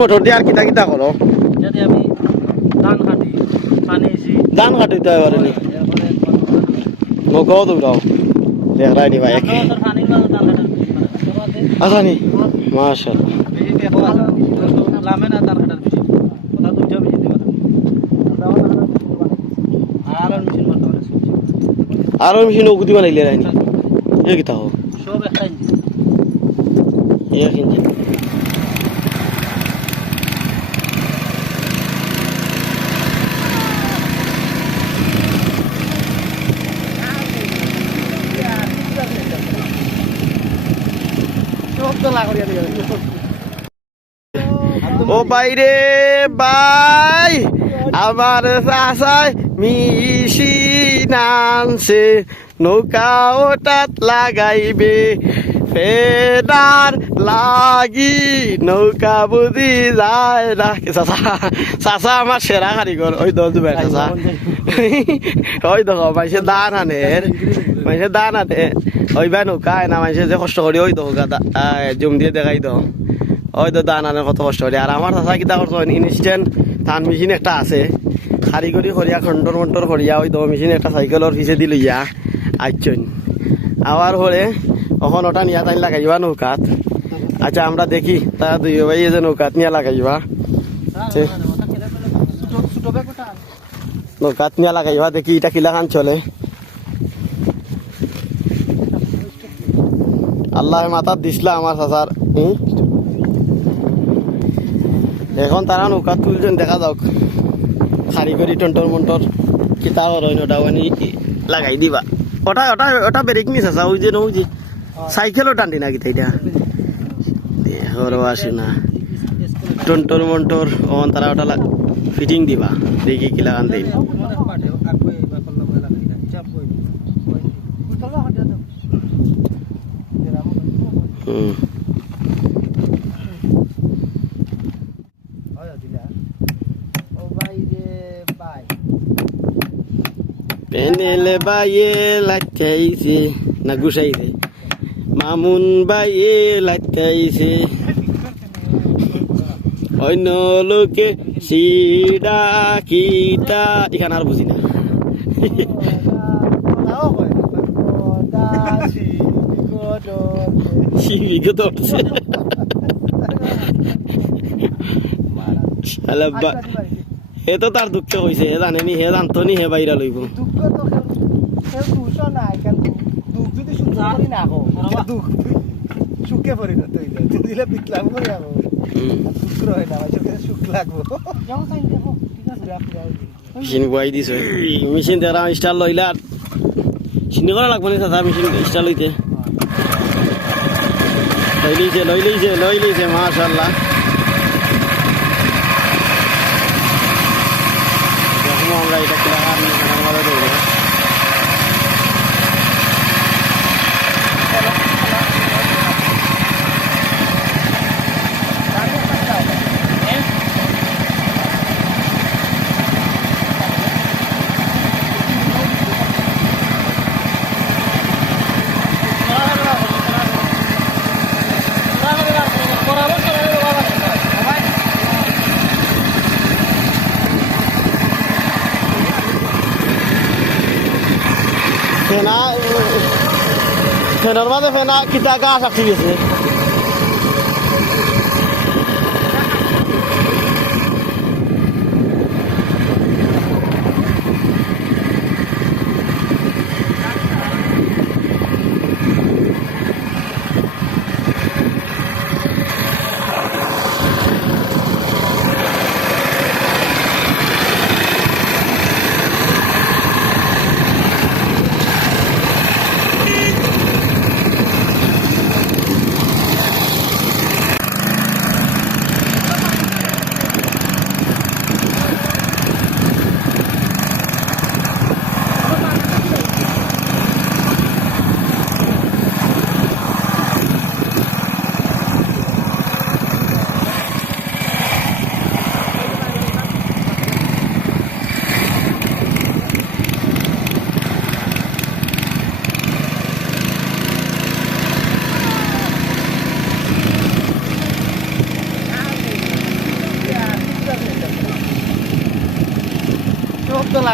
Motor দিয়ে আর কিতা কিতা করো যদি আমি ধান কাটি পানি এসি ধান কাটিতে হয় পারেনি এরপরে নৌকাও দৌড়াও দেখ রাইনি ভাই একই লামে না ধান কাটার বেশি কথা দুইটা বেশি দিবা আর আর মেশিন মারতে পারে আর মেশিন নৌকুতি বানাইলে রাইনি এ কিতা হোক সব একটা ইঞ্জিন এক ইঞ্জিন সব তো লাগরিয়া দিয়ে ও বাইরে, বাই। আমার চাষায় মিশি নানছে নৌকা ওটাত লাগাইবে। ফেদার লাগি, নৌকা বুঝি যায় না। চাষা আমার সেরা কারিগর। ওই দশ দুবার চাষা ওই দেখো মাইসে দান আনে মাইসে দান আনে ওই ভাই নৌকা আয় না মাইসে যে কষ্ট করি ওই দেখো জুম দিয়ে দেখাই দাও ওই তো দান আনে কত কষ্ট করি। আর আমার চাষা কিতা করতো ইনস্ট্যান্ট ধান মেশিন একটা আছে। কারিগরি করিয়া খন্ডর মন্টর করিয়া ওই দো মেশিন একটা সাইকেলের পিছে দি লইয়া আইচন আবার হলে এখন ওটা নিয়া তাই লাগাইবা নৌকাত। আচ্ছা আমরা দেখি তারা দুই ভাই এই যে নৌকাত নিয়া লাগাইবা। নৌকাত নিয়া লাগাইবা দেখি এটা কিলা খান চলে। আল্লাহ মাথার দিসলা আমার চাচার? এখন তারা নৌকা তুলছেন দেখা যাক কারিগরি টন্টর মন্টর কিতাব রইন ওটা মানে লাগাই দিবা। ওটা ওটা ওটা ব্রেক নিস আছে ওই যে নৌ যে। সাইকেলও টান্ডি না কিতা এটা দেখো আসে না টন্টর মন্টর ওখান তারা ওটা ফিটিং দিবা। দেখি কি লাগান দেই পেনেলে বাইয়ে লাগাইছে না গুছাইছে মামুন বাইয়ে লাগাইছে অন্য লোকে সিডা কিটা এখানে আর বুঝি না শিবিকে শালা হে তো তার দুঃখ হয়েছে হে জানেনি হে জানতো নি হে বাইরা লইব সুখে পরিণত হইল দিলে বিকলাম করে যাব। শুক্র হয় না আমার চোখে সুখ লাগবো মেশিন বুয়াই দিছে মেশিন দেরা স্টার লইলা চিনি করা লাগবে না দাদা মেশিন স্টার লইতে লই লইছে লই লইছে লই লইছে মাশাল্লাহ আমরা এটা কিলা ফেনা ফেনার মাঝে ফেনা কিতা গাছ আঁকি গেছে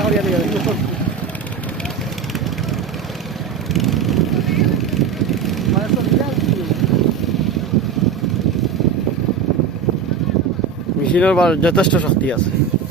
María Liga, Para sortear, tío. Ya.